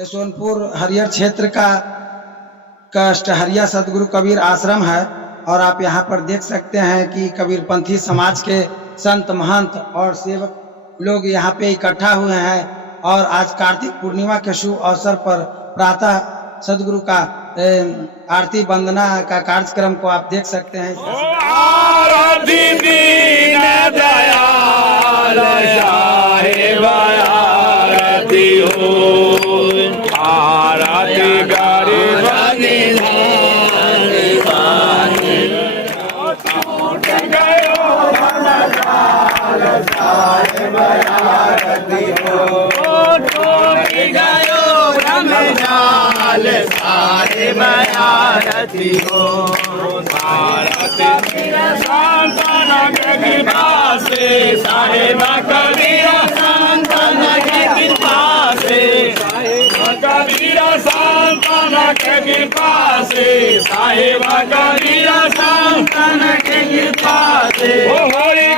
ये सोनपुर हरियर क्षेत्र का कष्टहरिया सदगुरु कबीर आश्रम है और आप यहाँ पर देख सकते हैं कि कबीरपंथी समाज के संत महंत और सेवक लोग यहाँ पे इकट्ठा हुए हैं और आज कार्तिक पूर्णिमा के शुभ अवसर पर प्रातः सदगुरु का आरती वंदना का कार्यक्रम को आप देख सकते हैं। आरती हो संतन के कृपा से साहेब कबीरा संतन की कृपा से कबीरा संतन के कृपा से साहेब कबीरा संतन के कृपा से हरि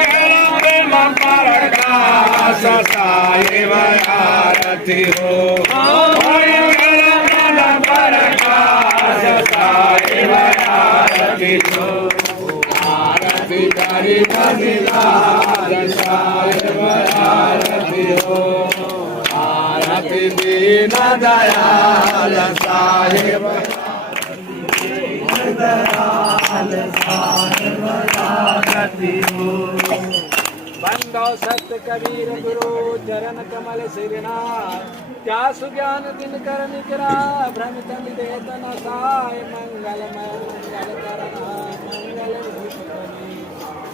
साहेब आरती हो आरती करी आरती हो आरती दीन दयाल साहेब आरती हो बंदो सत्य कबीर गुरु चरण कमल सिरनाथ क्या सुज्ञान दिन कर निकरा भ्रमित निदेतन साय मंगलमय मंगल करना मंगल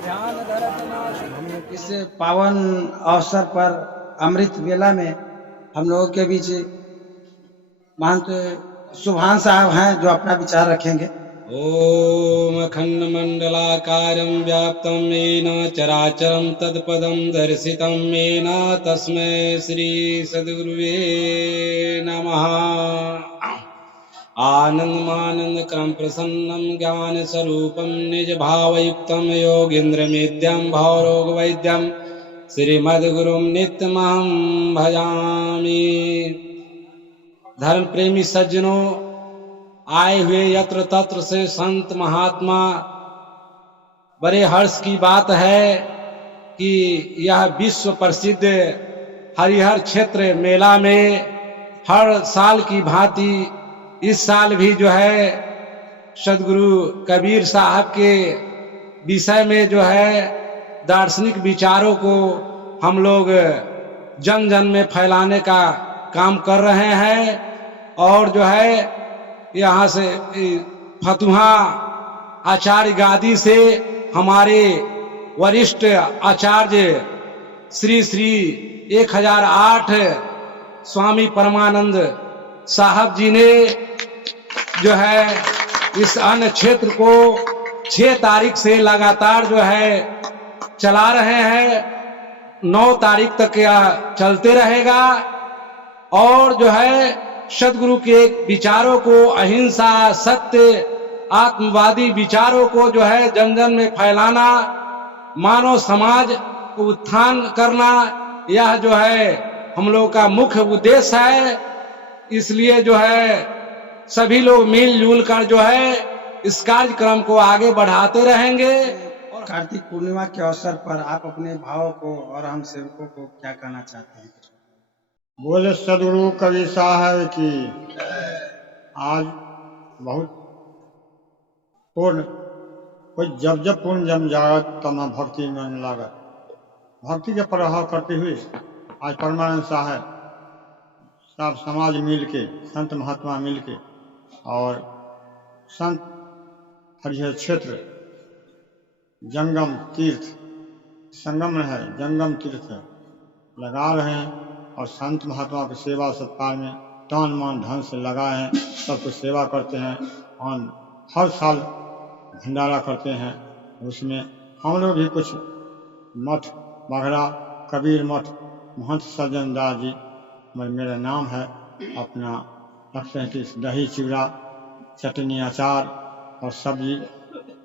ध्यान धरतना। इस पावन अवसर पर अमृत वेला में हम लोगों के बीच महंत सुभान साहब हैं जो अपना विचार रखेंगे। ओम अखंड मंडलाकारं व्याप्तं येन चराचरं तत्पदं दर्शितं येन तस्मै श्री सद्गुरुवे नमः। आनन्दमानन्दकरं प्रसन्नं ज्ञानस्वरूपं निजभावयुक्तं योगीन्द्रमेद्यं भवरोगवैद्यं श्रीमद्गुरुं नित्यमहं भजामि। धर्म प्रेमी सज्जनों, आए हुए यत्र तत्र से संत महात्मा, बड़े हर्ष की बात है कि यह विश्व प्रसिद्ध हरिहर क्षेत्र मेला में हर साल की भांति इस साल भी जो है सदगुरु कबीर साहब के विषय में जो है दार्शनिक विचारों को हम लोग जन जन में फैलाने का काम कर रहे हैं। और जो है यहाँ से फतुहा आचार्य गादी से हमारे वरिष्ठ आचार्य श्री 1008 स्वामी परमानंद साहब जी ने जो है इस अन्य क्षेत्र को 6 तारीख से लगातार जो है चला रहे हैं। 9 तारीख तक यह चलते रहेगा और जो है सदगुरु के विचारों को, अहिंसा, सत्य, आत्मवादी विचारों को जो है जन जन में फैलाना, मानव समाज को उत्थान करना, यह जो है हम लोग का मुख्य उद्देश्य है। इसलिए जो है सभी लोग मिलजुल कर जो है इस कार्यक्रम को आगे बढ़ाते रहेंगे। और कार्तिक पूर्णिमा के अवसर पर आप अपने भाव को और हम सेवकों को क्या कहना चाहते हैं? बोले सदगुरु कबीर साहब की आज बहुत पूर्ण कोई जब जब पूर्ण जम जागत तब भक्ति में लागत। भक्ति के प्रभाव करते हुए आज परमानंद साहब सब समाज मिल के, संत महात्मा मिल के और संत हरिहर क्षेत्र जंगम तीर्थ संगम है, जंगम तीर्थ है, लगा रहे हैं और संत महात्मा की सेवा सत्कार में तन मन धन से लगाए हैं। सबको सेवा करते हैं और हर साल भंडारा करते हैं। उसमें हम लोग भी कुछ मठ बघड़ा कबीर मठ महंत सज्जन दास जी मेरा नाम है, अपना रखते हैं कि दही चिवड़ा चटनी अचार और सब्जी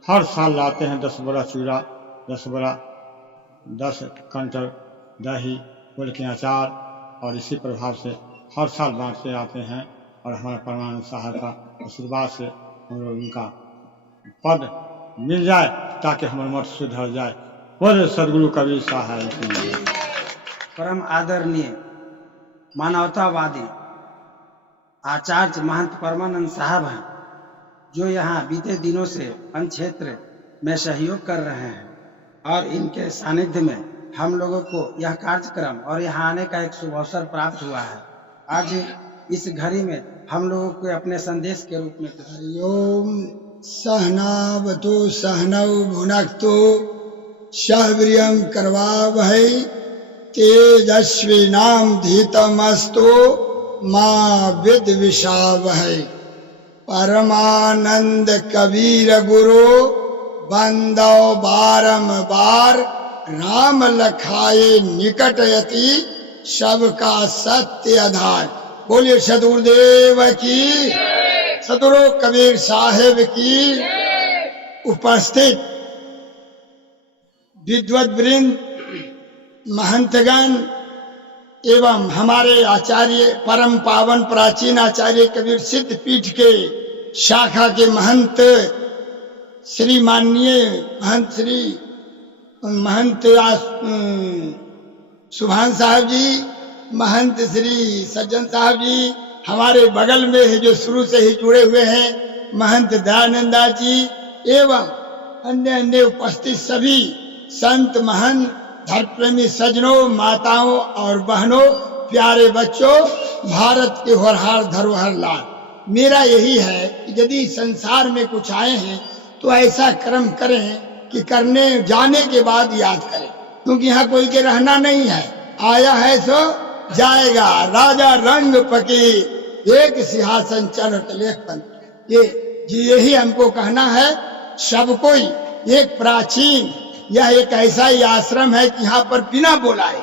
हर साल लाते हैं। 10 बोरा चिवड़ा, 10 क्विंटल दही, फूल के अचार और इसी प्रभाव से हर साल बांटते आते हैं और हमारे परमानंद साहब का आशीर्वाद से हम लोग उनका पद मिल जाए ताकि हमारा मठ सुधर जाए। बोले सदगुरु कबीर साहब की। परम आदरणीय मानवतावादी आचार्य महंत परमानंद साहब हैं, जो यहाँ बीते दिनों से अन क्षेत्र में सहयोग कर रहे हैं, और इनके सानिध्य में हम लोगों को यह कार्यक्रम और यहाँ आने का एक शुभ अवसर प्राप्त हुआ है। आज इस घड़ी में हम लोगों को अपने संदेश के रूप में ओम सहनावतु सहनौ भुनक्तु सह वीर्यं करवावहै तेजस्विनाम धीतमस्तु मा विद्विषावहै। परमानंद कबीर गुरु बंदो बारंबार राम लखाए निकटयति सबका सत्य आधार। बोलिए सदगुरुदेव की, सदगुरु कबीर साहिब की। उपस्थित विद्वत वृंद, महंतगण एवं हमारे आचार्य परम पावन प्राचीन आचार्य कबीर सिद्ध पीठ के शाखा के महंत श्री माननीय महंत सुभान साहब जी, महंत श्री सज्जन साहब जी हमारे बगल में है जो शुरू से ही जुड़े हुए हैं, महंत दयानंदा जी एवं अन्य अन्य उपस्थित सभी संत महंत धर्म प्रेमी सज्जनों, माताओं और बहनों, प्यारे बच्चों, भारत के होरहार धरोहर लाल। मेरा यही है कि यदि संसार में कुछ आए हैं तो ऐसा कर्म करें कि करने जाने के बाद याद करें, क्योंकि यहाँ कोई के रहना नहीं है। आया है सो जाएगा, राजा रंग फकीर एक सिंहासन चलत लेखपन। यही हमको कहना है सब कोई। एक प्राचीन यह एक ऐसा ही आश्रम है कि यहाँ पर बिना बुलाए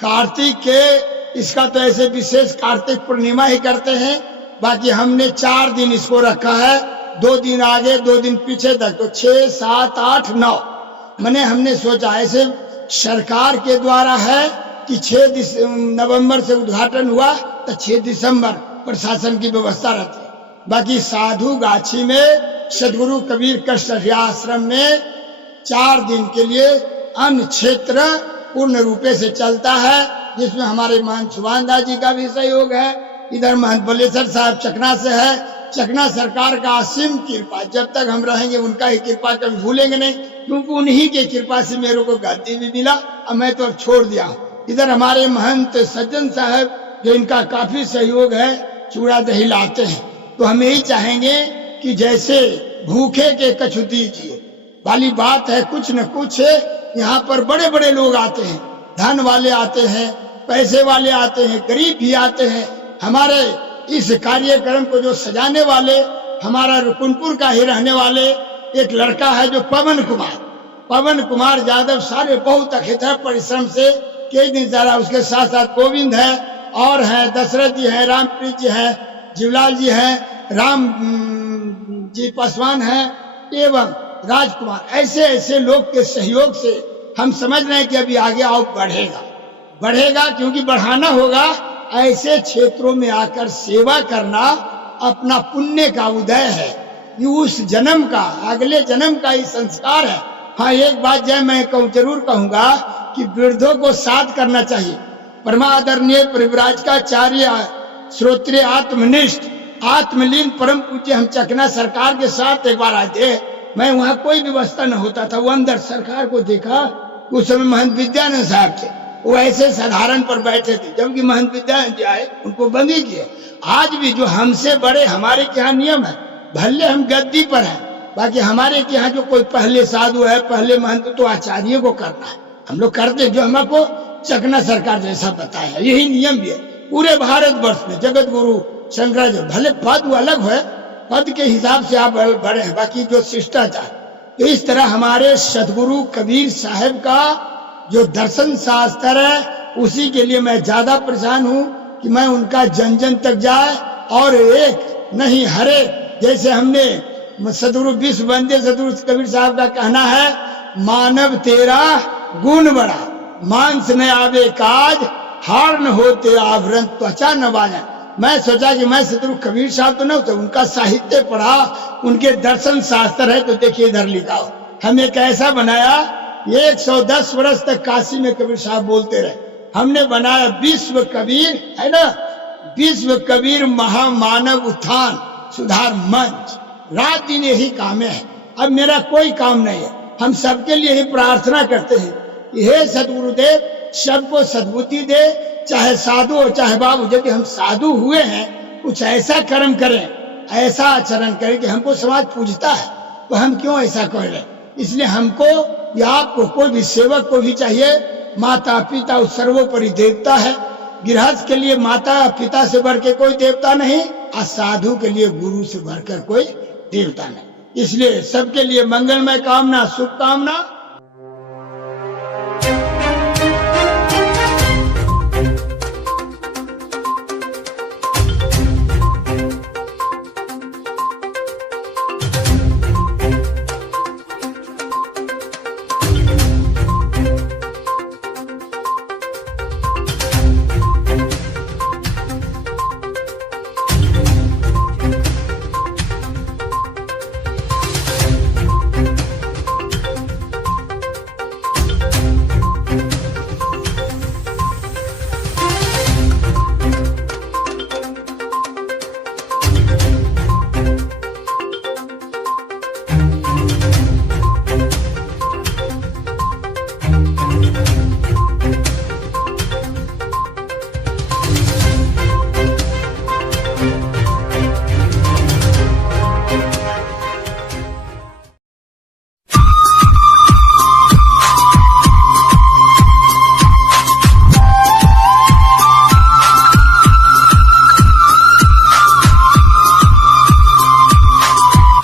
कार्तिक के, इसका तो ऐसे विशेष कार्तिक पूर्णिमा ही करते हैं, बाकी हमने 4 दिन इसको रखा है, 2 दिन आगे 2 दिन पीछे तक, तो 6, 7, 8, 9 मैंने हमने सोचा ऐसे सरकार के द्वारा है कि 6 नवंबर से उद्घाटन हुआ तो 6 दिसंबर प्रशासन की व्यवस्था रहती है। बाकी साधु गाछी में सदगुरु कबीर कष्ट आश्रम में 4 दिन के लिए अन्य क्षेत्र पूर्ण रूपे से चलता है, जिसमें हमारे महंत सुभानदास जी का भी सहयोग है। इधर महंत बलेश्वर साहब चकना से है। चकना सरकार का असीम कृपा, जब तक हम रहेंगे उनका ही कृपा कभी भूलेंगे नहीं, क्योंकि उन्हीं के कृपा से मेरे को गद्दी भी मिला और मैं तो अब छोड़ दिया हूँ। इधर हमारे महंत सज्जन साहब, जो इनका काफी सहयोग है, चूड़ा दही लाते हैं, तो हम यही चाहेंगे कि जैसे भूखे के कछु दीजिए वाली बात है, कुछ न कुछ यहाँ पर बड़े बड़े लोग आते हैं, धन वाले आते हैं, पैसे वाले आते हैं, गरीब भी आते हैं। हमारे इस कार्यक्रम को जो सजाने वाले हमारा रुकुनपुर का ही रहने वाले एक लड़का है जो पवन कुमार यादव, सारे बहुत अखेतर परिश्रम से कई दिन चला। उसके साथ साथ गोविंद है और हैं दशरथ जी हैं, रामप्रीत जी हैं, जीवलाल जी हैं, राम जी पासवान हैं एवं राजकुमार। ऐसे ऐसे लोग के सहयोग से हम समझ रहे हैं कि अभी आगे आओ बढ़ेगा, क्योंकि बढ़ाना होगा। ऐसे क्षेत्रों में आकर सेवा करना अपना पुण्य का उदय है, ये उस जन्म का, अगले जन्म का ही संस्कार है। हाँ, एक बात मैं जरूर कहूंगा कि वृद्धों को साथ करना चाहिए। परमादरणीय परिव्राजकाचार्य श्रोत्रिय आत्मनिष्ठ आत्मलीन परम पूज्य हम चकना सरकार के साथ एक बार आए थे। मैं वहाँ कोई व्यवस्था न होता था, वो अंदर सरकार को देखा। उस समय महंत विद्यानंद साहब थे, वो ऐसे साधारण पर बैठे थे, जबकि महंत विद्यानंद जी आए, उनको बंदी किए। आज भी जो हमसे बड़े, हमारे के यहाँ नियम है, भले हम गद्दी पर हैं, बाकी हमारे के यहाँ जो कोई पहले साधु है, पहले महंत, तो आचार्य को करना है। हम लोग करते जो हमको चकना सरकार जैसा बताया, यही नियम भी है पूरे भारतवर्ष में। जगत गुरु शंकराचार्य, भले पद अलग है, पद के हिसाब से आप बड़े हैं, बाकी जो शिष्टाचार, इस तरह हमारे सदगुरु कबीर साहब का जो दर्शन शास्त्र है, उसी के लिए मैं ज्यादा परेशान हूँ कि मैं उनका जन जन तक जाए, और एक नहीं हर एक। जैसे हमने सदगुरु विश्व वंदे सदगुरु कबीर साहब का कहना है, मानव तेरा गुण बड़ा, मांस न आवे काज, हार न होते आवरण त्वचा न बाजा। मैं सोचा कि मैं सतगुरु कबीर साहब तो न होते, उनका साहित्य पढ़ा, उनके दर्शन शास्त्र है, तो देखिए इधर लिखा हो। हमने कैसा बनाया, 110 वर्ष तक काशी में कबीर साहब बोलते रहे। हमने बनाया विश्व कबीर, है ना, विश्व कबीर महामानव उत्थान सुधार मंच। रात दिन यही काम है, अब मेरा कोई काम नहीं है। हम सबके लिए ही प्रार्थना करते हैं कि हे सदगुरुदेव सबको सद्बुद्धि दे, चाहे साधु हो चाहे बाबू। यदि हम साधु हुए हैं, कुछ ऐसा कर्म करें, ऐसा आचरण करें कि हमको समाज पूजता है, तो हम क्यों ऐसा कर रहे हैं। इसलिए हमको या आपको, कोई भी सेवक को भी चाहिए, माता पिता सर्वोपरि देवता है। गृहस्थ के लिए माता पिता से बढ़ के कोई देवता नहीं, और साधु के लिए गुरु से बढ़कर कोई देवता नहीं। इसलिए सबके लिए मंगलमय कामना, शुभकामना।